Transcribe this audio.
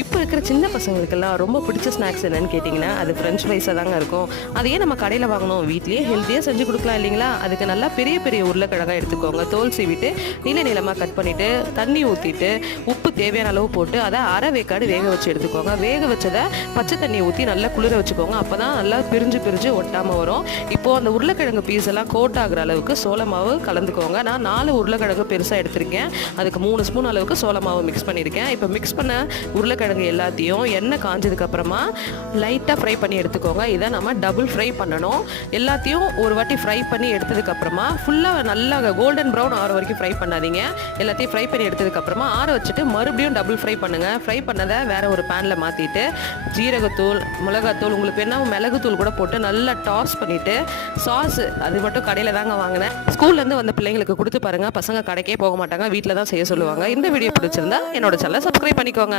இப்போ இருக்கிற சின்ன பசங்களுக்கெல்லாம் ரொம்ப பிடிச்ச ஸ்நாக்ஸ் என்னன்னு கேட்டிங்கன்னா அது ஃப்ரெஞ்ச் ஃப்ரைஸாக தாங்க இருக்கும். அதையே நம்ம கடையில் வாங்கணும், வீட்லேயே ஹெல்த்தியாக செஞ்சு கொடுக்கலாம் இல்லைங்களா? அதுக்கு நல்லா பெரிய பெரிய உருளைக்கிழங்காக எடுத்துக்கோங்க. தோல் சீவிட்டு நீளமாக கட் பண்ணிவிட்டு தண்ணி ஊற்றிட்டு உப்பு தேவையான அளவு போட்டு அதை அரை வேக்காடு வேக வச்சு எடுத்துக்கோங்க. வேக வச்சதை பச்சை தண்ணி ஊற்றி நல்லா குளிர வச்சுக்கோங்க. அப்போ தான் நல்லா பிரிஞ்சு ஒட்டாமல் வரும். இப்போது அந்த உருளைக்கிழங்கு பீஸ் எல்லாம் கோட் ஆகிற அளவுக்கு சோள மாவு கலந்துக்கோங்க. நான் 4 உருளைக்கிழங்கு பெருசாக எடுத்திருக்கேன். அதுக்கு 3 ஸ்பூன் அளவுக்கு சோள மாவு மிக்ஸ் பண்ணியிருக்கேன். இப்போ மிக்ஸ் பண்ண உருளைக்கிழங்கு எல்லாத்தையும் எண்ணெய் காஞ்சதுக்கு அப்புறமா லைட்டாக ஃப்ரை பண்ணி எடுத்துக்கோங்க. இதை நம்ம டபுள் ஃப்ரை பண்ணணும். எல்லாத்தையும் ஒரு வாட்டி ஃப்ரை பண்ணி எடுத்ததுக்கு அப்புறமா ஃபுல்லாக நல்லா கோல்டன் ப்ரௌன் ஆற வரைக்கும் ஃப்ரை பண்ணாதீங்க. எல்லாத்தையும் ஃப்ரை பண்ணி எடுத்ததுக்கு அப்புறமா ஆற வச்சுட்டு மறுபடியும் டபுள் ஃப்ரை பண்ணுங்க. ஃப்ரை பண்ணதை வேற ஒரு பேனில் மாற்றிட்டு ஜீரகத்தூள், மிளகாத்தூள், உங்களுக்கு வேணா மிளகுத்தூள் கூட போட்டு நல்லா டாஸ் பண்ணிட்டு சாஸ் அது மட்டும் கடையில் தாங்க வாங்கினேன். ஸ்கூல்லேருந்து வந்த பிள்ளைங்களுக்கு கொடுத்து பாருங்க. பசங்க கடைக்கே போக மாட்டாங்க, வீட்டில் தான் செய்ய சொல்லுவாங்க. இந்த வீடியோ பிடிச்சிருந்தா என்னோட சேனலை சப்ஸ்கிரைப் பண்ணிக்கோங்க.